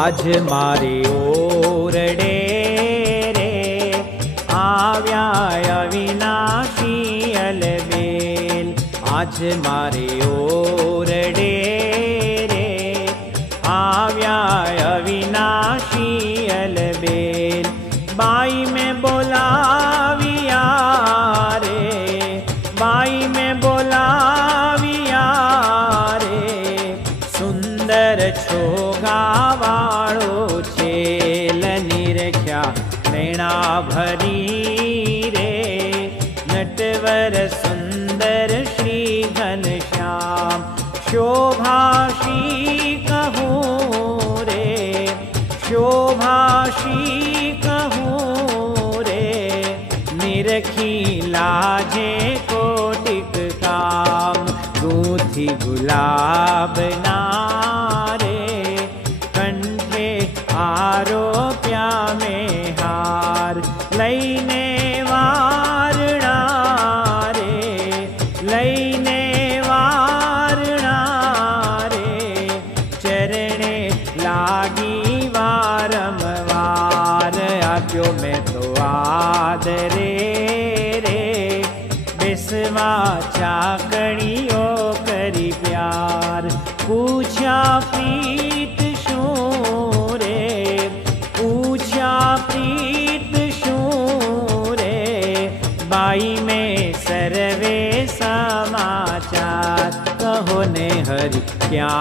आज मारे ओरडे रे आव्या अविनाशी अलबेल। आज मारे ओरडे रे आव्या अविनाशी अलबेल। बाई में बोलाविया रे, बाई में बोलाविया रे, सुंदर छोगावाळो छेल निरख्या नैणा भरी रे। नटवर सुंदर श्री घनश्याम शोभाशी कहूँ रे, शोभाशी कहूँ रे। निरखी लाजे कोटिक काम गूंथी गुलाब नारे। कंठे आरोप्या में हार लईने वारणा रे, लईने वारणा रे। चरणे लागी वारंवार आप्यो मैं तो आदरे रे। बिस्वा चाकणियो करी प्यार पूछा प्रीत शूं रे, पूछा प्रीत शूं रे। बाई में सर्वे समाचार कहो ने हरि क्या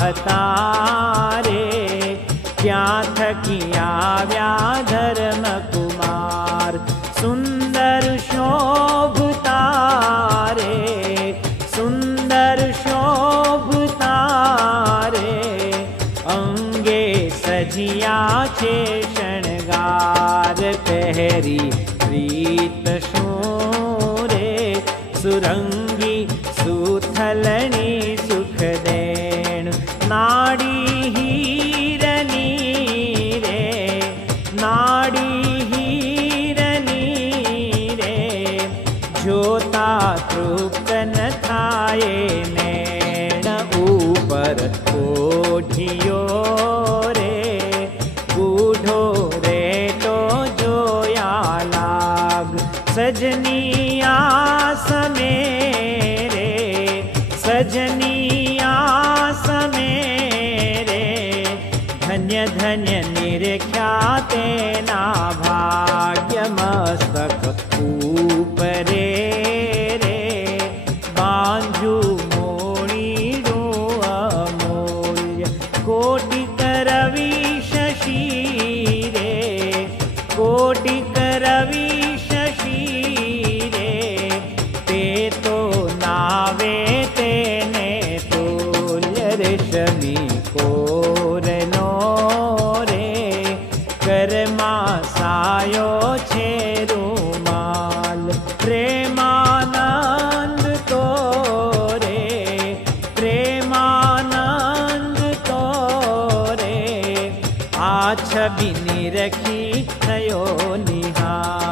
हता रे। क्या थकी आव्या धर्म कुमार सुंदर शोभता रे, सुंदर शोभता रे। अंगे सजिया छे शणगार पहरी प्रीत शूं रे। सुरंगी सुथलनी सुख देण नाड़ी हीरनी रे, नाड़ी हीरनी रे। जोता तृप्त न थाये नैण ऊपर ओढ़ियो रे। बूढ़ो रे तो जोया लाग सजनी आस मेरे, सजनी आस मेरे। धन्य धन्य निरख्याते ना भाग्य मस्तक ऊपरे रे। बांझू मोड़ीडू अमूल्य कोटि करवी शशि रे, कोटि करवी शशि रे। ते तो नावे तेने तुल्य रेशमी कोरनो रे। करमा सायो छे रूमाल प्रेमानंद तो रे, प्रेमानंद तो रे। आ छवि निरखी थयो निहार।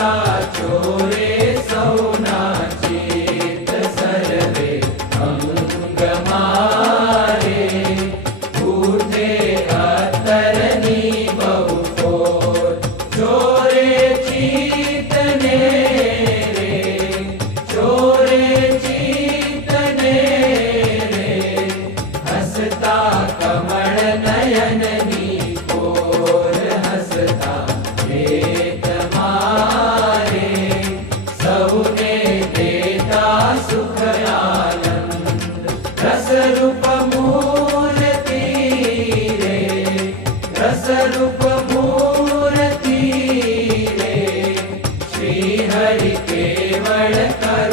हसता चोरे सौना चेत सर्वे अंग मारे उठे अतरनी बहु फोर चोरे चीतने रे चोरे चीतने रे हसता कमल नयन कोर हसता एक मारे सौने देता सुख आनंद रस रूप मूर्ति रे रस रूप मूर्ति रे श्री हरि केवल कर